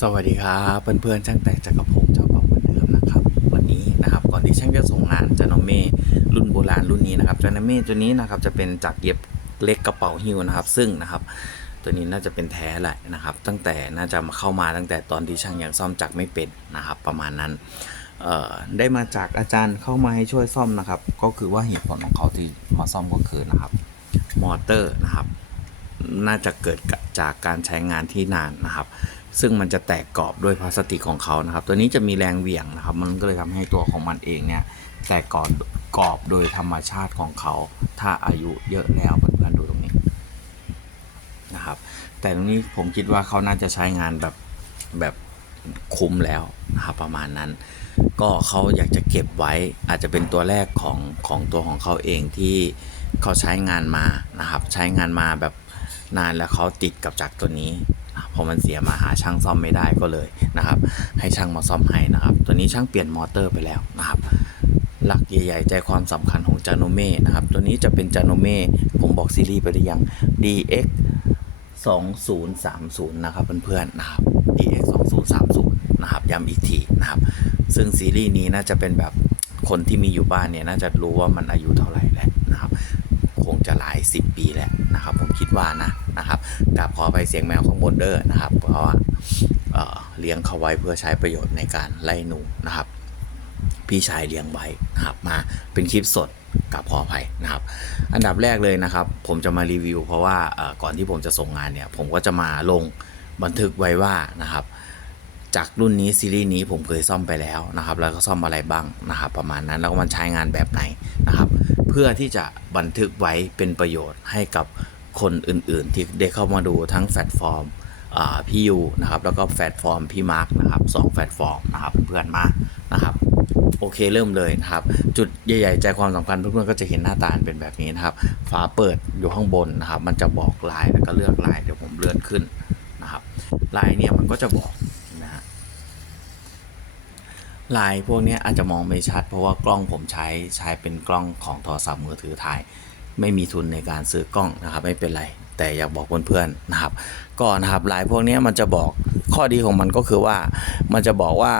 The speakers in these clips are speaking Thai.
สวัสดีครับเพื่อนๆช่างแต่งจักรพงศ์เจ้าเก่าเหมือนเดิมนะครับ วันนี้นะครับก่อนที่ช่างจะส่งงานจานอเม่รุ่นโบราณรุ่นนี้นะครับจานอเม่ตัวนี้นะครับจะเป็นจักรเย็บเล็กกระเป๋าหิ้วนะครับ ซึ่งนะครับตัวนี้น่าจะเป็นแท้แหละนะครับ ตั้งแต่น่าจะมาเข้ามาตั้งแต่ตอนที่ช่างยังซ่อมจักรไม่เป็นนะครับ ประมาณนั้นได้มาจากอาจารย์เข้ามาให้ช่วยซ่อมนะครับ ก็คือว่าเหตุผลของเขาที่มาซ่อมก็คือนะครับ มอเตอร์นะครับ น่าจะเกิดจากการใช้งานที่นานนะครับ ซึ่งมันจะแตกกรอบด้วยพลาสติกของเขานะครับ ตัวนี้จะมีแรงเหวี่ยงนะครับ มันก็เลยทำให้ตัวของมันเองเนี่ยแตกกรอบกรอบโดยธรรมชาติของเขา ถ้าอายุเยอะแล้วเพื่อนๆดูตรงนี้นะครับ แต่ตรงนี้ผมคิดว่าเขาน่าจะใช้งานแบบแบบคุ้มแล้วนะครับประมาณนั้น ก็เขาอยากจะเก็บไว้อาจจะเป็นตัวแรกของของตัวของเขาเองที่เขาใช้งานมานะครับ ใช้งานมาแบบ นานแล้วเขาติดกับจักรตัวนี้พอมันเสียมาหาช่างซ่อมไม่ได้ก็เลยนะครับ ให้ช่างมาซ่อมให้นะครับ ตัวนี้ช่างเปลี่ยนมอเตอร์ไปแล้วนะครับ หลักใหญ่ๆ ใจความสำคัญของจานเม่นะครับ ตัวนี้จะเป็นจานเม่ผมบอกซีรีส์ไปหรือยัง DX 2030 นะครับเพื่อนๆนะครับ DX 2030 นะครับย้ำอีกทีนะครับ ซึ่งซีรีส์นี้น่าจะเป็นแบบคนที่มีอยู่บ้านเนี่ยน่าจะรู้ว่ามันอายุเท่าไหร่แล้ว จะหลาย 10 ปีแล้วนะครับ ผมคิดว่านะนะครับกราบขอไปเสียงแมวข้างบนเด้อนะครับ เพราะว่าเอ่อเลี้ยงเขาไว้เพื่อใช้ประโยชน์ในการไล่หนูนะครับ พี่ชายเลี้ยงไว้นะครับ มาเป็นคลิปสดกับขออภัยนะครับ อันดับแรกเลยนะครับ ผมจะมารีวิว เพราะว่าก่อนที่ผมจะส่งงานเนี่ย ผมก็จะมาลงบันทึกไว้ว่านะครับ จากรุ่นนี้ซีรีส์นี้ผมเคยซ่อมไปแล้วนะครับ แล้วก็ซ่อมอะไรบ้างนะครับ ประมาณนั้นแล้วก็มันใช้งานแบบไหนนะครับ เพื่อที่จะบันทึกไว้เป็นประโยชน์ให้กับคนอื่นๆ ที่ได้เข้ามาดูทั้งแฟลตฟอร์มพี่ยูนะครับแล้วก็แพลตฟอร์มพี่มาร์กนะครับสองแพลตฟอร์มนะครับเพื่อนมานะครับโอเคเริ่มเลยนะครับ จุดใหญ่ๆ ใจความสำคัญเพื่อนๆก็จะเห็นหน้าตาเป็นแบบนี้นะครับฝาเปิดอยู่ข้างบนนะครับ มันจะบอกลายแล้วก็เลือกลายเดี๋ยวผมเลื่อนขึ้นนะครับลายเนี่ยมันก็จะบอก ลายพวกนี้อาจจะมองไม่ชัด เพราะว่ากล้องผมใช้ใช้เป็นกล้องของโทรศัพท์มือถือถ่าย ไม่มีทุนในการซื้อกล้องนะครับไม่เป็นไร แต่อยากบอกเพื่อนๆนะครับ ก็นะครับลายพวกนี้มันจะบอกข้อดีของมันก็คือว่า มันจะบอกว่า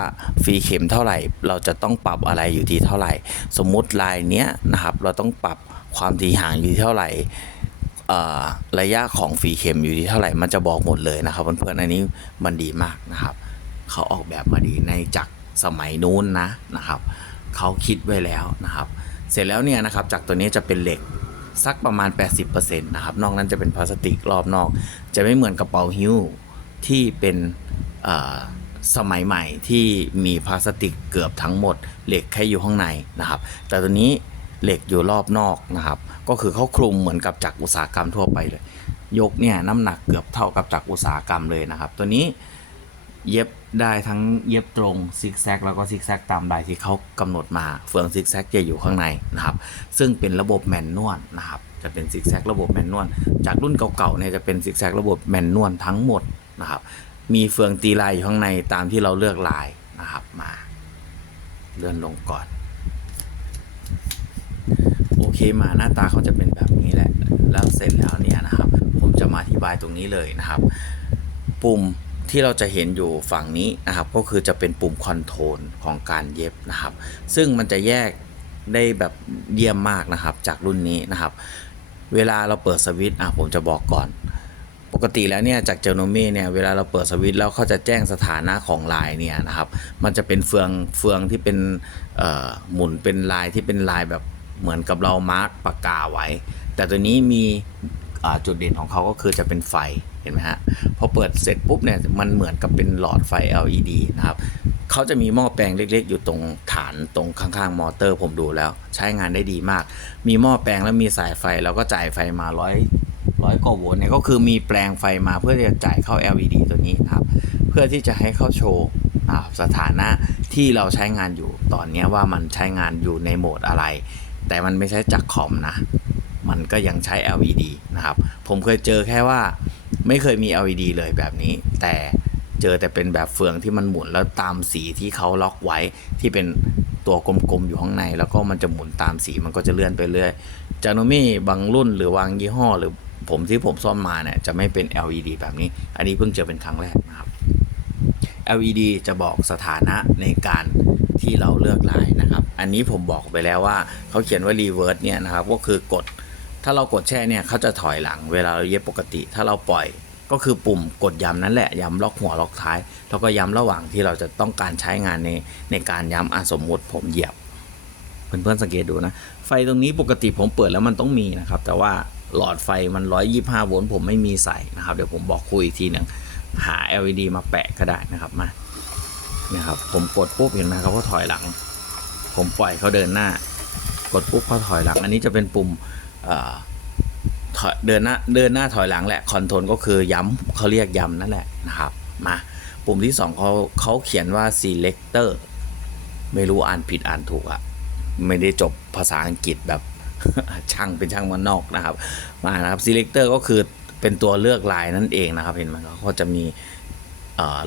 ฟรีเข็มเท่าไหร่ เราจะต้องปรับอะไรอยู่ที่เท่าไหร่ สมมุติลายเนี้ยนะครับเราต้องปรับความถี่ห่างอยู่ที่เท่าไหร่ระยะของฟรีเข็มอยู่ที่เท่าไหร่มันจะบอกหมดเลยนะครับเพื่อนๆอันนี้มันดีมากนะครับ เขาออกแบบมาดีในจาก สมัยนู้นนะนะครับเขาคิดไว้แล้วนะครับ เสร็จแล้วเนี่ยนะครับจากตัวนี้จะเป็นเหล็กสักประมาณ 80%นะครับนอกนั้นจะเป็นพลาสติกรอบนอก จะไม่เหมือนกระเป๋าหิ้วที่เป็นสมัยใหม่ที่มีพลาสติกเกือบทั้งหมด เหล็กแค่อยู่ข้างในนะครับ แต่ตัวนี้เหล็กอยู่รอบนอกนะครับ ก็คือเขาคลุมเหมือนกับจักอุตสาหกรรมทั่วไปเลย ยกเนี่ยน้ำหนักเกือบเท่ากับจักอุตสาหกรรมเลยนะครับ ตัวนี้เย็บ ได้ทั้งเย็บตรงซิกแซกแล้วก็ซิกแซกตามลายที่เขากำหนดมาเฟืองซิกแซกจะอยู่ข้างในนะครับ ซึ่งเป็นระบบแมนนวลนะครับ จะเป็นซิกแซกระบบแมนนวลจากรุ่นเก่าๆเนี่ยจะเป็นซิกแซกระบบแมนนวลทั้งหมดนะครับ มีเฟืองตีลายอยู่ข้างในตามที่เราเลือกลายนะครับมา เลื่อนลงก่อน โอเคมาหน้าตาเขาจะเป็นแบบนี้แหละ แล้วเสร็จแล้วเนี่ยนะครับ ผมจะมาอธิบายตรงนี้เลยนะครับ ปุ่ม ที่เราจะเห็นอยู่ฝั่งนี้นะครับ ก็คือจะเป็นปุ่มคอนโทรลของการเย็บนะครับ ซึ่งมันจะแยกได้แบบเยี่ยมมากนะครับ จากรุ่นนี้นะครับ เวลาเราเปิดสวิตช์อะผมจะบอกก่อน ปกติแล้วเนี่ยจากเจโนเม่เนี่ยเวลาเราเปิดสวิตช์แล้วเขาจะแจ้งสถานะของลายเนี่ยนะครับ มันจะเป็นเฟืองเฟืองที่เป็นหมุนเป็นลายที่เป็นลายแบบเหมือนกับเรามาร์กปากกาไว้ แต่ตัวนี้มีจุดเด่นของเขาก็คือจะเป็นไฟ เห็นไหมฮะพอเปิดเสร็จปุ๊บเนี่ยมันเหมือนกับเป็นหลอดไฟ LED นะครับเขาจะมีหม้อแปลงเล็ก ๆ อยู่ตรงฐานตรงข้างๆ มอเตอร์ผมดูแล้ว ใช้งานได้ดีมาก มีหม้อแปลงแล้วมีสายไฟแล้วก็จ่ายไฟมาร้อยร้อยกว่าโวลต์เนี่ยก็คือมีแปลงไฟมาเพื่อจะจ่ายเข้า LED ตัวนี้ครับเพื่อที่จะให้เข้าโชว์สถานะที่เราใช้งานอยู่ตอนนี้ว่ามันใช้งานอยู่ในโหมดอะไร แต่มันไม่ใช่จากคอมนะ มันก็ยังใช้ LED นะครับ ผมเคยเจอแค่ว่าไม่เคยมี LED เลยแบบนี้ แต่เจอแต่เป็นแบบเฟืองที่มันหมุนแล้วตามสีที่เขาล็อกไว้ที่เป็นตัวกลมๆอยู่ข้างใน แล้วก็มันจะหมุนตามสีมันก็จะเลื่อนไปเรื่อยจานมี่บางรุ่นหรือบางยี่ห้อ หรือผมที่ผมซ่อมมาเนี่ยจะไม่เป็น LED แบบนี้ อันนี้เพิ่งเจอเป็นครั้งแรกนะครับ LED จะบอกสถานะในการที่เราเลือกลายนะครับ อันนี้ผมบอกไปแล้วว่าเขาเขียนว่า reverse เนี่ยนะครับ ก็คือกด ถ้าเรากดแช่เนี่ยเขาจะถอยหลังเวลาเราเย็บปกติ ถ้าเราปล่อยก็คือปุ่มกดย้ำนั่นแหละย้ำล็อกหัวล็อกท้าย แล้วก็ย้ำระหว่างที่เราจะต้องการใช้งานในในการย้ำอะสมมุติผมเหยียบเพื่อนๆสังเกตดูนะ ไฟตรงนี้ปกติผมเปิดแล้วมันต้องมีนะครับ แต่ว่าหลอดไฟมัน 125 โวลต์ผมไม่มีใส่นะครับ เดี๋ยวผมบอกคุยอีกทีหนึ่งหา LED มาแปะก็ได้นะครับมาเนี่ยครับผมกดปุ๊บเห็นไหมครับเขาถอยหลัง ผมปล่อยเขาเดินหน้า กดปุ๊บเขาถอยหลัง อันนี้จะเป็นปุ่ม เดินหน้าเดินหน้าถอยหลังแหละคอนโทรลก็คือย้ำเขาเรียกย้ำนั่นแหละนะครับมาปุ่มที่สองเขาเขาเขียนว่า selector ไม่รู้อ่านผิดอ่านถูกอะไม่ได้จบภาษาอังกฤษแบบช่างเป็นช่างมันนอกนะครับ มานะครับ selector ก็คือเป็นตัวเลือกลายนั่นเองนะครับ เห็นไหมครับก็จะมี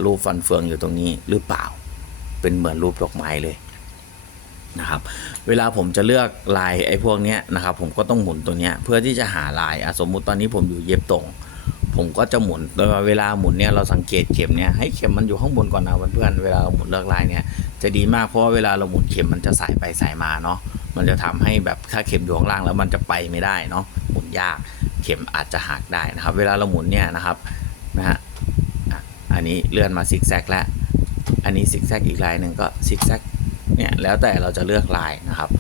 รูปฟันเฟืองอยู่ตรงนี้หรือเปล่า เป็นเหมือนรูปดอกไม้เลย นะครับ เวลาผมจะเลือกลายไอ้พวกเนี้ยนะครับ ผมก็ต้องหมุนตัวเนี้ยเพื่อที่จะหาลายอะสมมุติตอนนี้ผมอยู่เย็บตรง ผมก็จะหมุนโดยเวลาหมุนเนี่ยเราสังเกตเข็มเนี่ยให้เข็มมันอยู่ข้างบนก่อนนะเพื่อนๆเวลาเราหมุนเลือกลายเนี่ยจะดีมากเพราะว่าเวลาเราหมุนเข็มมันจะสายไปสายมาเนาะมันจะทำให้แบบถ้าเข็มอยู่ข้างล่างแล้วมันจะไปไม่ได้เนาะหมุนยากเข็มอาจจะหักได้นะครับ เวลาเราหมุนเนี่ยนะครับนะฮะอันนี้เลื่อนมาซิกแซกแล้วอันนี้ซิกแซกอีกลายหนึ่งก็ซิกแซก เนี่ยแล้วแต่เราจะเลือกลายนะครับ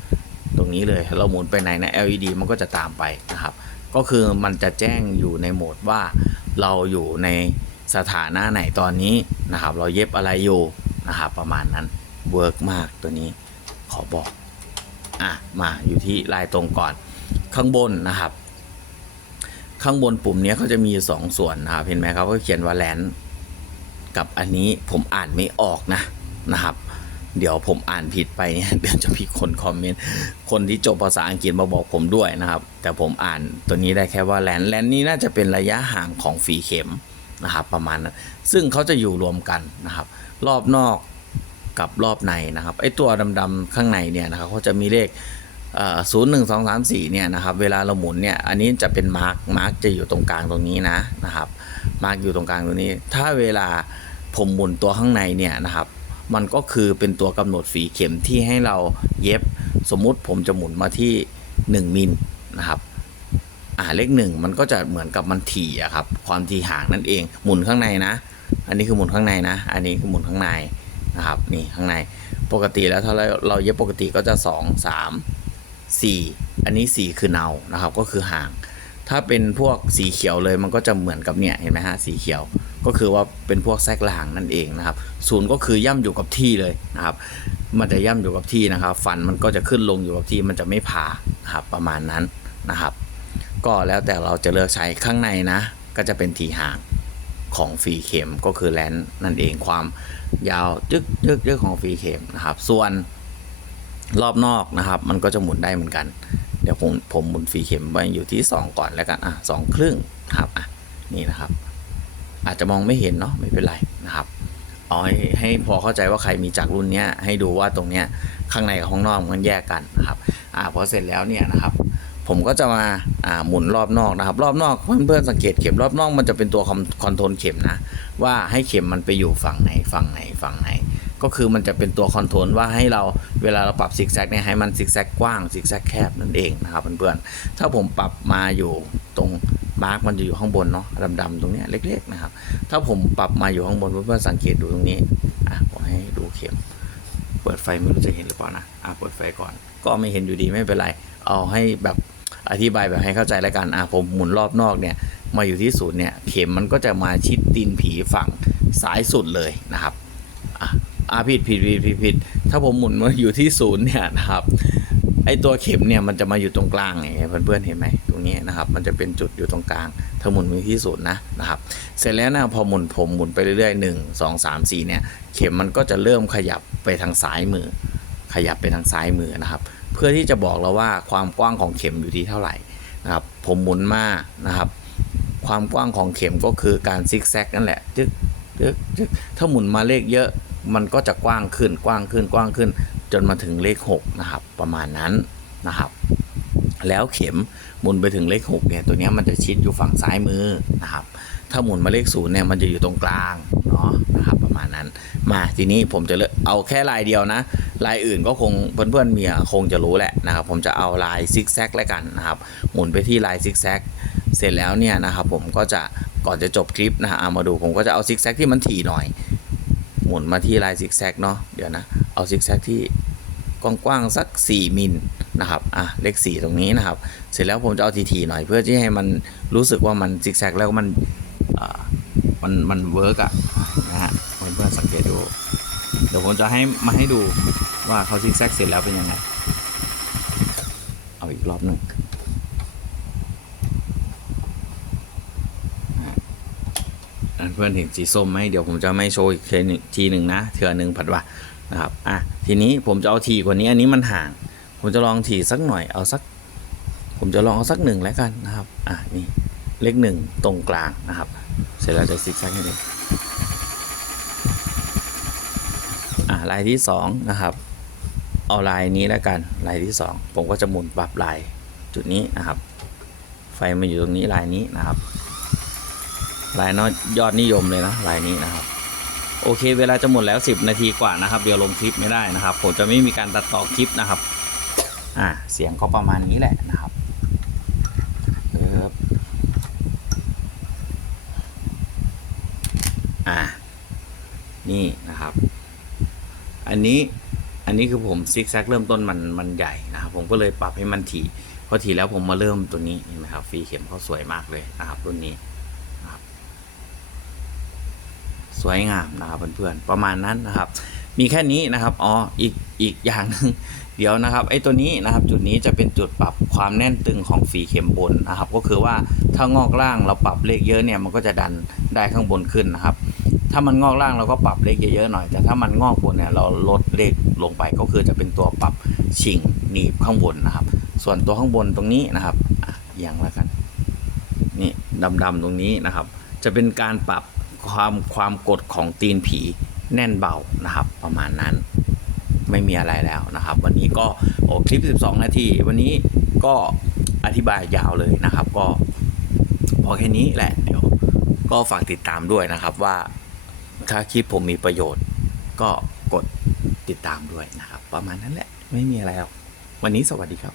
ตรงนี้เลยเราหมุนไปไหนนะ LED มันก็จะตามไปนะครับ ก็คือมันจะแจ้งอยู่ในโหมดว่าเราอยู่ในสถานะไหนตอนนี้นะครับ เราเย็บอะไรอยู่นะครับประมาณนั้นเวิร์กมากตัวนี้ขอบอกอะมาอยู่ที่ลายตรงก่อนข้างบนนะครับ ข้างบนปุ่มนี้เขาจะมีสองส่วนนะครับเห็นไหมครับก็เขียนว่าแลนกับอันนี้ผมอ่านไม่ออกนะนะครับ เดี๋ยวผมอ่านผิดไปเนี่ยเดี๋ยวจะมีคนคอมเมนต์คนที่จบภาษาอังกฤษมาบอกผมด้วยนะครับ แต่ผมอ่านตัวนี้ได้แค่ว่าแลนแลนนี่น่าจะเป็นระยะห่างของฝีเข็มนะครับ ประมาณนั้นซึ่งเขาจะอยู่รวมกันนะครับ รอบนอกกับรอบในนะครับไอตัวดำๆข้างในเนี่ยนะครับเขาจะมีเลขศูนย์หนึ่งสองสามสี่เนี่ยนะครับเวลาเราหมุนเนี่ยอันนี้จะเป็นมาร์กมาร์กจะอยู่ตรงกลางตรงนี้นะนะครับมาร์กอยู่ตรงกลางตรงนี้ ถ้าเวลาผมหมุนตัวข้างในเนี่ยนะครับ มันก็คือเป็นตัวกำหนดฝีเข็มที่ให้เราเย็บสมมุติผมจะหมุนมาที่ 1มิลนะครับอ่าเลขหนึ่งมันก็จะเหมือนกับมันถี่อะครับความถี่ห่างนั่นเองหมุนข้างในนะ อันนี้คือหมุนข้างในนะ อันนี้คือหมุนข้างในนะครับนี่ข้างในปกติแล้วถ้าเราเราเย็บปกติก็จะ 2 3 4 อันนี้ 4 คือเนานะครับก็คือห่าง ถ้าเป็นพวกสีเขียวเลยมันก็จะเหมือนกับเนี่ยเห็นไหมฮะสีเขียว ก็คือว่าเป็นพวกแทรกลางนั่นเองนะครับศูนย์ก็คือย่ำอยู่กับที่เลยนะครับ มันจะย่ำอยู่กับที่นะครับ ฟันมันก็จะขึ้นลงอยู่กับที่มันจะไม่ผ่านะครับประมาณนั้นนะครับ ก็แล้วแต่เราจะเลือกใช้ข้างในนะ ก็จะเป็นทีห่างของฟรีเข็มก็คือแลนนั่นเองความยาวยึกยึกยึกของฟรีเข็มนะครับ ส่วนรอบนอกนะครับ มันก็จะหมุนได้เหมือนกัน เดี๋ยวผมผมหมุนฟรีเข็มไปอยู่ที่ 2 ก่อนแล้วกันอะสองครึ่งครับอะนี่นะครับ อาจจะมองไม่เห็นเนาะไม่เป็นไรนะครับเอาให้ให้พอเข้าใจว่าใครมีจากรุ่นเนี้ยให้ดูว่าตรงเนี้ยข้างในกับข้างนอกมันแยกกันนะครับอ่าพอเสร็จแล้วเนี่ยนะครับ ผมก็จะมาอ่าหมุนรอบนอกนะครับ รอบนอกเพื่อนๆสังเกตเข็มรอบนอกมันจะเป็นตัวคอนคอนโทรลเข็มนะว่าให้เข็มมันไปอยู่ฝั่งไหนฝั่งไหนฝั่งไหน ก็คือมันจะเป็นตัวคอนโทรลว่าให้เราเวลาเราปรับซิกแซกเนี่ยให้มันซิกแซกกว้างซิกแซกแคบนั่นเองนะครับเพื่อนๆถ้าผมปรับมาอยู่ตรง มาร์กมันจะอยู่ข้างบนเนาะดำๆตรงนี้เล็กๆนะครับ ถ้าผมปรับมาอยู่ข้างบนเพื่อนๆสังเกตดูตรงนี้อะผมให้ดูเข็ม เปิดไฟไม่รู้จะเห็นหรือเปล่านะอะเปิดไฟก่อน ก็ไม่เห็นอยู่ดีไม่เป็นไร เอาให้แบบอธิบายแบบให้เข้าใจแล้วกันอะผมหมุนรอบนอกเนี่ยมาอยู่ที่ศูนย์เนี่ยเข็มมันก็จะมาชิดตีนผีฝั่งซ้ายสุดเลยนะครับอะอะผิดผิดผิดผิดผิดถ้าผมหมุนมาอยู่ที่ศูนย์เนี่ยนะครับไอตัวเข็มเนี่ยมันจะมาอยู่ตรงกลางไงเพื่อนๆเห็นไหม ตรงนี้นะครับ มันจะเป็นจุดอยู่ตรงกลางถ้าหมุนไปที่ศูนย์นะนะครับ เสร็จแล้วนะพอหมุนผมหมุนไปเรื่อยๆหนึ่งสองสามสี่เนี่ย เข็มมันก็จะเริ่มขยับไปทางซ้ายมือ ขยับไปทางซ้ายมือนะครับ เพื่อที่จะบอกเราว่าความกว้างของเข็มอยู่ที่เท่าไหร่นะครับ ผมหมุนมานะครับ ความกว้างของเข็มก็คือการซิกแซกนั่นแหละจึ๊กจึ๊กจึ๊กถ้าหมุนมาเลขเยอะมันก็จะกว้างขึ้นกว้างขึ้นกว้างขึ้น จนมาถึงเลข6นะครับประมาณนั้นนะครับ แล้วเข็มหมุนไปถึงเลขหกเนี่ยตัวนี้มันจะชิดอยู่ฝั่งซ้ายมือนะครับ ถ้าหมุนมาเลขศูนย์เนี่ยมันจะอยู่ตรงกลางเนาะนะครับประมาณนั้นมาทีนี้ผมจะเลือกเอาแค่ลายเดียวนะลายอื่นก็คงเพื่อนๆเมียคงจะรู้แหละนะครับ ผมจะเอาลายซิกแซกแล้วกันนะครับหมุนไปที่ลายซิกแซกเสร็จแล้วเนี่ยนะครับผมก็จะก่อนจะจบคลิปนะฮะเอามาดูผมก็จะเอาซิกแซกที่มันถี่หน่อย หมุนมาที่ลายซิกแซกเนาะเดี๋ยวนะ เอาซิกแซกที่กว้างๆสัก 4 มิล นะครับอะเลข 4 ตรงนี้นะครับ เสร็จแล้วผมจะเอาทีๆหน่อยเพื่อที่ให้มันรู้สึกว่ามันซิกแซกแล้วมันมันมันเวิร์กอะนะฮะเพื่อนสังเกตดู เดี๋ยวผมจะให้มาให้ดูว่าเขาซิกแซกเสร็จแล้วเป็นยังไง เอาอีกรอบหนึ่งอะเพื่อนเห็นสีส้มไหมเดี๋ยวผมจะไม่โชว์อีกทีหนึ่งทีหนึ่งนะเถื่อหนึ่งผัดว่านะครับอะทีนี้ผมจะเอาทีกว่านี้อันนี้มันห่าง ผมจะลองทีสักหน่อยเอาสัก ผมจะลองเอาสักหนึ่งแล้วกันนะครับ อะนี่เลขหนึ่งตรงกลางนะครับ เสร็จแล้วจะซิกแซกให้ดูอะลายที่สองนะครับ เอาลายนี้แล้วกันลายที่สองผมก็จะหมุนปรับลายจุดนี้นะครับ ไฟมาอยู่ตรงนี้ลายนี้นะครับลายนอยยอดนิยมเลยนะลายนี้นะครับ โอเค เวลาจะหมดแล้ว 10 นาทีกว่านะครับ เดี๋ยวลงคลิปไม่ได้นะครับ ผมจะไม่มีการตัดต่อคลิปนะครับ อะเสียงก็ประมาณนี้แหละนะครับอะนี่นะครับ อันนี้อันนี้คือผมซิกแซกเริ่มต้นมันมันใหญ่นะครับ ผมก็เลยปรับให้มันถี่พอถี่แล้วผมมาเริ่มตัวนี้เห็นไหมครับฟรีเข็มเขาสวยมากเลยนะครับรุ่นนี้นะครับ สวยงามนะครับเพื่อนๆประมาณนั้นนะครับ มีแค่นี้นะครับอ๋ออีกอีกอย่างหนึงเดี๋ยวนะครับไอ้ตัวนี้นะครับจุดนี้จะเป็นจุดปรับความแน่นตึงของฝีเข็มบนนะครับ ก็คือว่าถ้างอกล่างเราปรับเลขเยอะเนี่ยมันก็จะดันได้ข้างบนขึ้นนะครับ ถ้ามันงอกล่างเราก็ปรับเลขเยอะๆหน่อย แต่ถ้ามันงอกบนเนี่ยเราลดเลขลงไปก็คือจะเป็นตัวปรับชิงหนีบข้างบนนะครับ ส่วนตัวข้างบนตรงนี้นะครับอะเอียงล้วกันนี่ดำๆตรงนี้นะครับ จะเป็นการปรับความความกดของตีนผี แน่นเบานะครับ ประมาณนั้นไม่มีอะไรแล้วนะครับ วันนี้ก็โอ้คลิป 12 นาที วันนี้ก็อธิบายยาวเลยนะครับ ก็พอแค่นี้แหละเดี๋ยวก็ฝากติดตามด้วยนะครับว่าถ้าคลิปผมมีประโยชน์ ก็กดติดตามด้วยนะครับ ประมาณนั้นแหละ ไม่มีอะไรหรอกวันนี้สวัสดีครับ